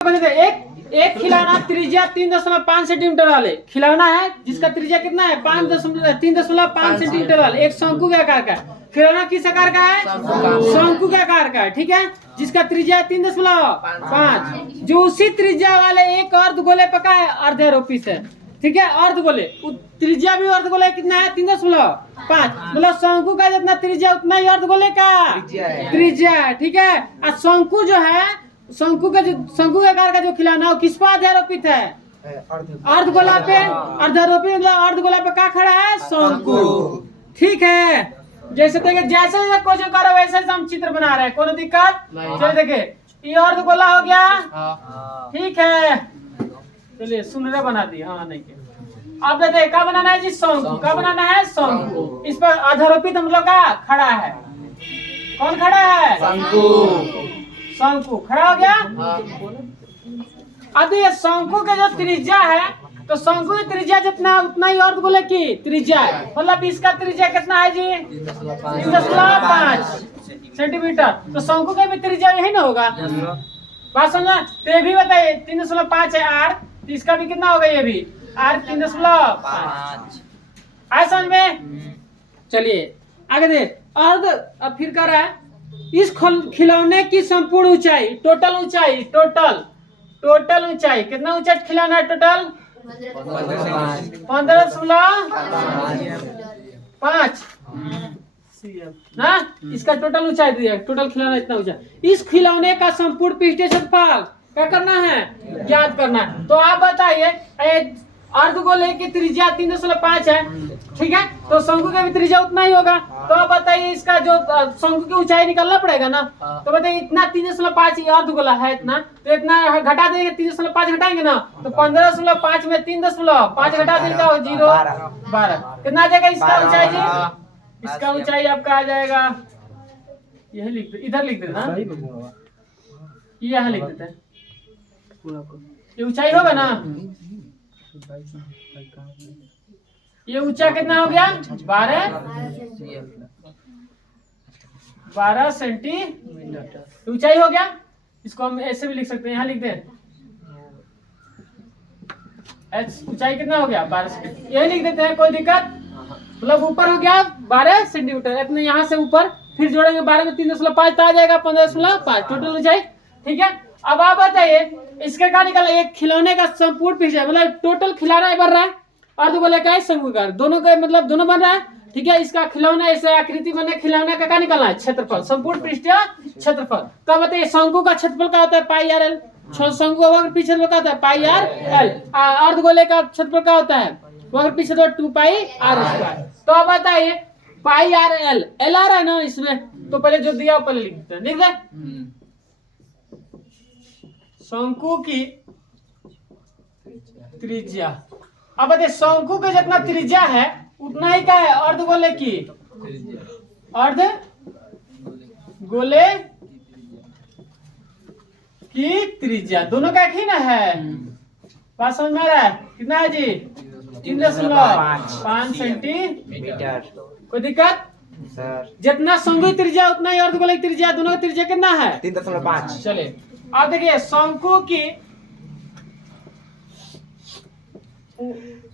एक एक खिलौना त्रिज्या 3.5 सेंटीमीटर वाले खिलौना है जिसका त्रिज्या कितना है 3.5 सेंटीमीटर वाले एक शंकु के आकार का खिलौना किस आकार का है शंकु के आकार का है। ठीक है, जिसका त्रिज्या 3.5 जो उसी त्रिज्या वाले एक अर्धगोले पर का है अर्धारोपी से। ठीक है, अर्धगोले त्रिज्या भी अर्धगोले कितना है 3.5 मतलब शंकु का जितना त्रिज्या उतना ही अर्धगोले का त्रिज्या है। ठीक है, और शंकु जो है शंकु के आकार का जो खिलौना किस पर आधारोपित है अर्धगोला पे। अर्धारोपित मतलब अर्धगोला पे क्या खड़ा है शंकु। ठीक है, जैसे देखिए जैसे क्वेश्चन करो वैसे हम चित्र बना रहे हैं, कोई दिक्कत चलिए देखिए ये अर्धगोला हो गया। ठीक है, चलिए सुनहरा बना दी। हाँ नहीं अब देखिए क्या बनाना है जी शंकु। क्या बनाना है शंकु। इस पर आधारोपित हम लोग का खड़ा है। कौन खड़ा है शंकु खड़ा हो गया। अब ये शंकु के जो त्रिज्या है तो शंकु की त्रिज्या जितना उतना ही अर्धगोले की त्रिज्या है। मतलब इसका त्रिज्या कितना है जी 3.5 सेंटीमीटर। तो शंकु का भी त्रिज्या यही ना होगा। बात समझना। तो ये भी बताइए 3.5 है आर, तो इसका भी कितना होगा ये भी आर 3.5 आए समझ में। चलिए आगे दे अर्ध। अब फिर कर रहा है इस खिलौने की संपूर्ण ऊंचाई टोटल ऊंचाई कितना ऊंचा खिलौना है टोटल 15.5 ना। इसका टोटल ऊंचाई दिया टोटल खिलौना इतना ऊंचा। इस खिलौने का संपूर्ण पृष्ठीय क्षेत्रफल क्या करना है ज्ञात करना है। तो आप बताइए अर्धगोले की त्रिज्या 3.5 है। ठीक है, तो शंकु का भी त्रिज्या उतना ही होगा। तो आप बताइए इसका जो शंकु की ऊंचाई निकालना पड़ेगा ना। तो बताइए इतना 3.5 अर्धगोला है इतना, तो इतना घटा देंगे 3.5 घटाएंगे ना तो 15.5 में 3.5 घटा देंगे 0.12 कितना आ जाएगा इसका ऊंचाई जी। इसका ऊंचाई आपका आ जाएगा यही लिख दे, इधर लिख देना ये यहाँ लिख देते हैं। ये ऊंचाई होगा ना ये ऊंचा कितना हो गया 12 सेंटीमीटर ऊंचाई हो गया। इसको हम ऐसे भी लिख सकते हैं, यहाँ लिख दें एच ऊंचाई कितना हो गया 12 सेंटीमीटर यही लिख देते हैं, कोई दिक्कत। मतलब ऊपर हो गया 12 सेंटीमीटर इतने यहाँ से ऊपर फिर जोड़ेंगे 12 में 3.5 तो आ जाएगा 15.5 टोटल ऊंचाई। ठीक है, अब आप बताइए इसका क्या निकाला एक खिलौने का संपूर्ण पृष्ठ मतलब टोटल खिलौना बन रहा है अर्धगोले का शंकुकार दोनों का मतलब दोनों बन रहा है। ठीक है, इसका खिलौना ऐसे आकृति बने खिलौने का क्या निकालना है क्षेत्रफल संपूर्ण पृष्ठीय क्षेत्रफल। तो बताइए शंकु का क्षेत्रफल क्या होता है पाई आर एल। शंकु का वक्र पृष्ठ क्षेत्रफल क्या होता है पाई आर एल। अर्धगोले का क्षेत्रफल क्या होता है वक्र पृष्ठ क्षेत्रफल 2 पाई आर स्क्वायर। तो अब बताइए पाई आर एल एल आ रहा है ना इसमें, तो पहले जो दिया पहले लिख देते हैं। लिख दे शंकु की त्रिज्या। अब बताइए शंकु का जितना त्रिज्या है उतना ही क्या है अर्धगोले की त्रिज्या दोनों का एक ही ना है। बात समझ में आ रहा है कितना है जी 3.5 सेंटीमीटर। कोई दिक्कत सर जितना शंकु त्रिज्या उतना ही अर्धगोले की त्रिज्या दोनों की त्रिज्या कितना है 3.5। चलिए अब देखिए शंकु की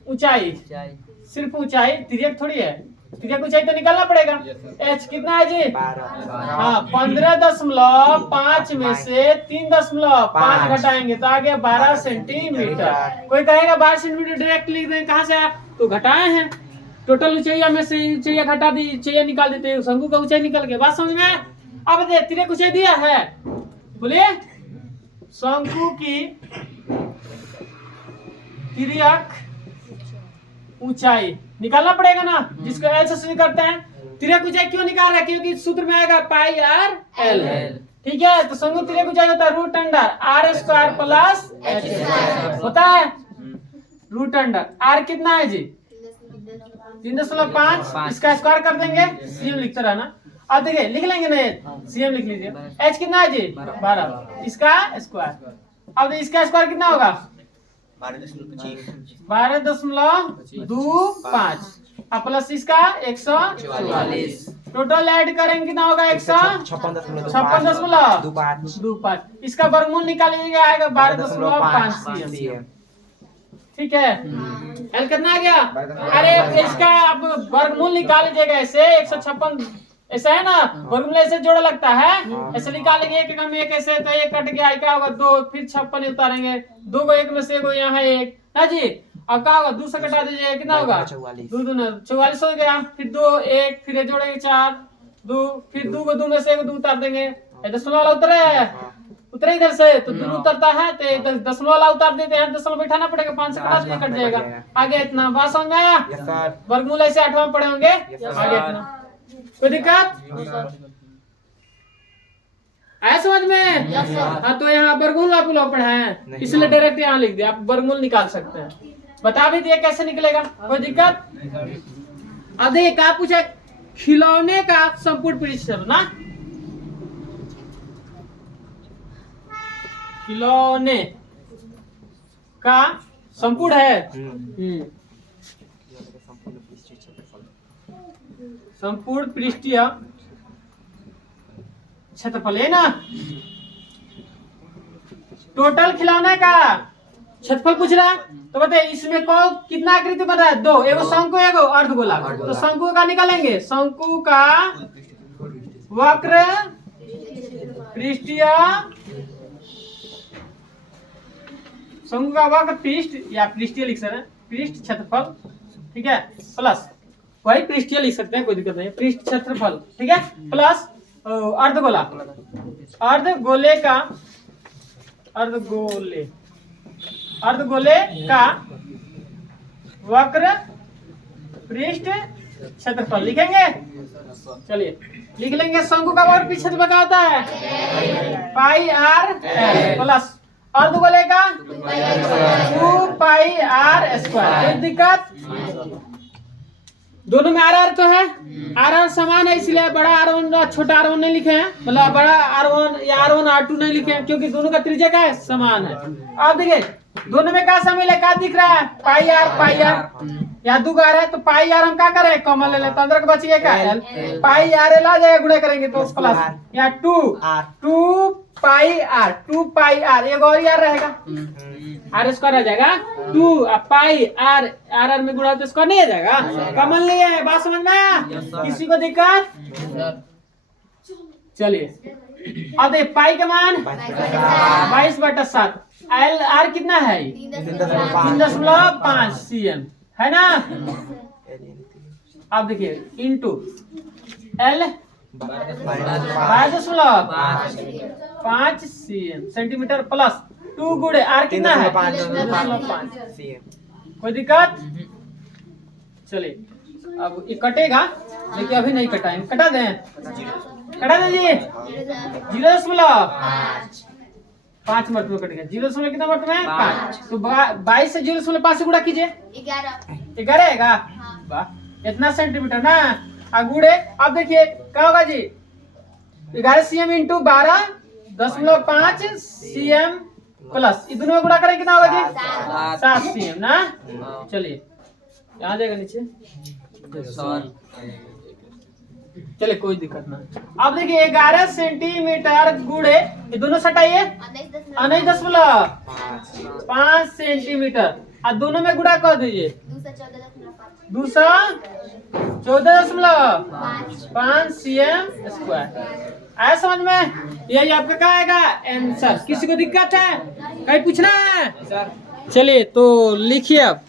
ऊंचाई सिर्फ ऊंचाई तिर्यक थोड़ी है, तिर्यक ऊंचाई तो निकालना पड़ेगा। एच कितना है जी 12 15.5 में से 3.5 घटाएंगे तो आ गया 12 सेंटीमीटर। कोई कहेगा 12 सेंटीमीटर डायरेक्ट लिख दें कहाँ से आप तो घटाए हैं टोटल ऊंचाइया में से ऊंचाइया घटा दी ऊंचाइया निकाल देते हैं शंकु का ऊंचाई निकल के। बात समझ में। अब देखिए तिर्यक ऊंचाई दिया है बोलिए शंकु की तिर्यक ऊंचाई निकालना पड़ेगा ना जिसको एल से शुरू करते हैं। तिर्यक ऊंचाई क्यों निकाल रहे हैं क्योंकि सूत्र में आएगा पाई आर एल। ठीक है, तो शंकु तिर्यक ऊंचाई होता है root under R square plus H होता है रूट अंडर आर कितना है जी 3.5 इसका स्क्वायर कर देंगे सीएम लिखते रहना। अब देखिए लिख लेंगे ना सीएम लिख लीजिए। एच कितना है जी 12 इसका स्क्वायर। अब इसका स्क्वायर कितना होगा 12.25 प्लस इसका 144 टोटल ऐड करेंगे कितना होगा 156.25 156.25 इसका वर्गमूल निकालिएगा आएगा 12.5 cm। ठीक है, एल कितना आ गया? अरे इसका आप वर्गमूल निकाल लीजिएगा ऐसे 156 ऐसा है ना, वर्गमूल ऐसे जोड़ा लगता है, ऐसे निकालेंगे एक में एक ऐसे, तो एक कट गया क्या होगा 2, फिर 56 उतारेंगे 2 को, एक में से यहाँ एक है जी। अब क्या होगा 2 से कटा दीजिए कितना होगा 2 44 हो गया, फिर 2 1 फिर जोड़ेंगे 4 2 फिर 2 को 2 में से 2 उतार देंगे, दशमलव वाला उतरे उतरे इधर से तो 2 उतरता है तो दशमलव वाला उतार देते हैं, दशमलव बैठाना पड़ेगा 5 से कटा दीजिए कट जाएगा। आगे इतना बात समझ में आया? वर्गमूल ऐसे 8वां पढ़े होंगे। आगे इतना कोई दिक्कत आया समझ में? हाँ तो यहाँ वर्गमूल आप लोग पढ़े हैं इसलिए डायरेक्ट यहाँ लिख दिया, आप वर्गमूल निकाल सकते हैं, बता भी दिए कैसे निकलेगा, कोई दिक्कत? अब देखिए क्या पूछा, खिलौने का संपूर्ण पृष्ठ ना, खिलौने का संपूर्ण है संपूर्ण पृष्ठीय क्षेत्रफल है ना, टोटल खिलौने का क्षेत्रफल पूछ रहा है तो बताइए इसमें कौन कितना आकृति बन रहा है? 2, एगो शंकु एगो अर्धगोला। तो शंकु का निकालेंगे, शंकु का वक्र पृष्ठीय, शंकु का वक्र पृष्ठ या पृष्ठीय लिख सकते हैं, पृष्ठ क्षेत्रफल ठीक है, प्लस वही पृष्ठीय लिख सकते हैं कोई दिक्कत नहीं, पृष्ठ क्षेत्रफल ठीक है, प्लस अर्धगोला, अर्धगोले का अर्धगोले का वक्र पृष्ठ क्षेत्रफल लिखेंगे। चलिए लिख लेंगे, शंकु का वक्र पृष्ठ क्षेत्रफल क्या होता है? पाई आर प्लस अर्धगोले का 2 पाई आर स्क्वायर। कोई दिक्कत? दोनों में आर तो है, आर समान है इसलिए बड़ा R1 छोटा R1 नहीं लिखे हैं, मतलब बड़ा R1 या R1 R2 नहीं लिखे हैं क्योंकि दोनों का त्रिज्या क्या है? समान है। अब देखिए दोनों में क्या शामिल है, क्या दिख रहा है? पाई आर या 2 आर है तो पाई आर हम क्या करें कॉमन ले लेते हैं, अंदर के बच गया क्या एल, पाई आर एल आ जाएगा, गुणा करेंगे तो प्लस या 2 पाई आर एक और आर रहेगा, आर स्क्वायर आ जाएगा 2 पाई आर आर में गुणा तो स्क्वायर नहीं आ जाएगा, कॉमन लिए है। बात समझ में आया? किसी को दिक्कत? चलिए अब देखिए पाई का मान 22/7, एल आर कितना है 3.5 cm है ना। अब देखिए into L 22.5 cm centimetre plus 2 गुणे आर कितना है 5 cm। कोई दिक्कत? चलिए अब ये कटेगा लेकिन अभी नहीं कटाएंगे, कटा दें जी 0.5 मरतबा कटेगा, 0 कितना मरतबा है 5, तो 22 से 0.5 से गुणा कीजिए 11 आएगा। वाह इतना सेंटीमीटर ना गुड़े। अब देखिए क्या होगा जी 11 cm इंटू 12.5 cm प्लस ये दोनों में गुणा करें कितना होगा जी 7 cm ना। चलिए यहाँ जाएगा नीचे, चलिए कोई दिक्कत ना। अब देखिए 11 सेंटीमीटर गुड़े ये दोनों सटाइए 19.5 सेंटीमीटर और दोनों में गुणा कर दीजिए 214.5 cm स्क्वायर। आया समझ में? यही आपका क्या आएगा आंसर। किसी को दिक्कत है कहीं पूछना है? चलिए तो लिखिए अब